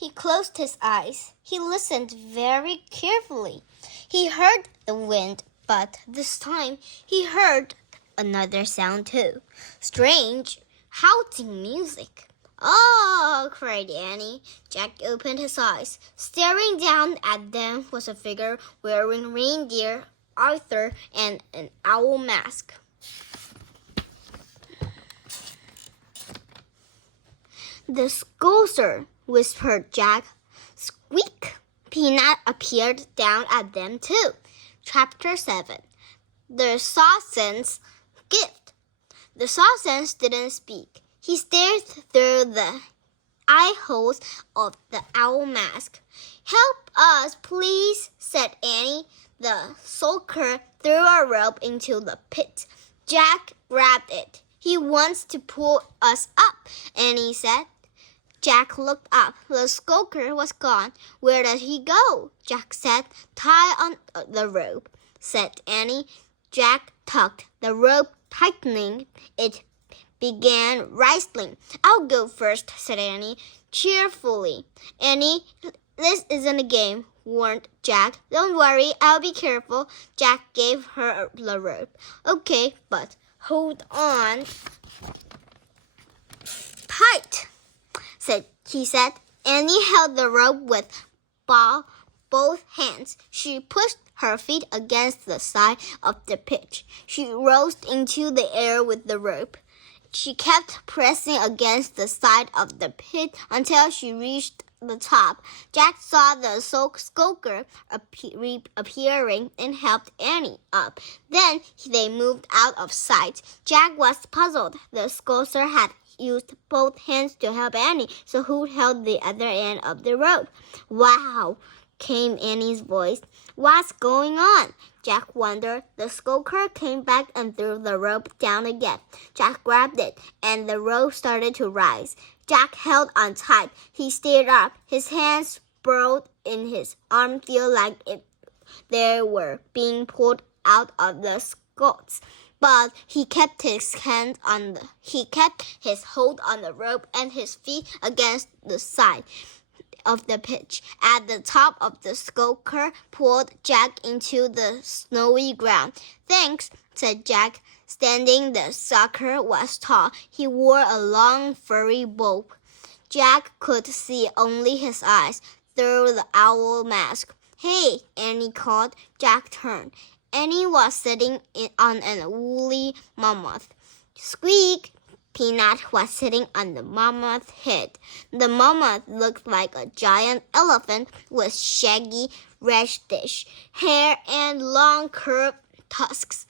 He closed his eyes. He listened very carefully. He heard the wind, but this time he heard another sound too. Strange, howling music. Oh, cried Annie. Jack opened his eyes. Staring down at them was a figure wearing reindeer, Arthur, and an owl mask. The Scourger, whispered Jack. Squeak! Peanut appeared down at them too. Chapter 7. The Sausage Gift. The sausage didn't speak. He stared through the eye holes of the owl mask. Help us, please, said Annie. The sulker threw a rope into the pit. Jack grabbed it. He wants to pull us up, Annie said. Jack looked up. The skulker was gone. Where did he go? Jack said. Tie on the rope, said Annie. Jack tugged the rope, tightening. It began wrestling. I'll go first, said Annie, cheerfully. Annie, this isn't a game, warned Jack. Don't worry, I'll be careful. Jack gave her the rope. Okay, but hold on tight, he said. Annie held the rope with both hands. She pushed her feet against the side of the pitch. She rose into the air with the rope. She kept pressing against the side of the pit until she reached the top. Jack saw the skulker appearing and helped Annie up. Then they moved out of sight. Jack was puzzled. The skulker had used both hands to help Annie, so who held the other end of the rope? Wow, came Annie's voice. What's going on? Jack wondered. The skulker came back and threw the rope down again. Jack grabbed it, and the rope started to rise. Jack held on tight. He stared up. His hands sprawled in his arm, feel like they were being pulled out of the skulls. But he kept his hold on the rope and his feet against the side of the pitch. At the top of the skulker pulled Jack into the snowy ground. Thanks, said Jack. Standing, the sucker was tall. He wore a long furry bow. Jack could see only his eyes through the owl mask. Hey, Annie called. Jack turned. Annie was sitting on a woolly mammoth. Squeak! Peanut was sitting on the mammoth's head. The mammoth looked like a giant elephant with shaggy reddish hair and long curved tusks.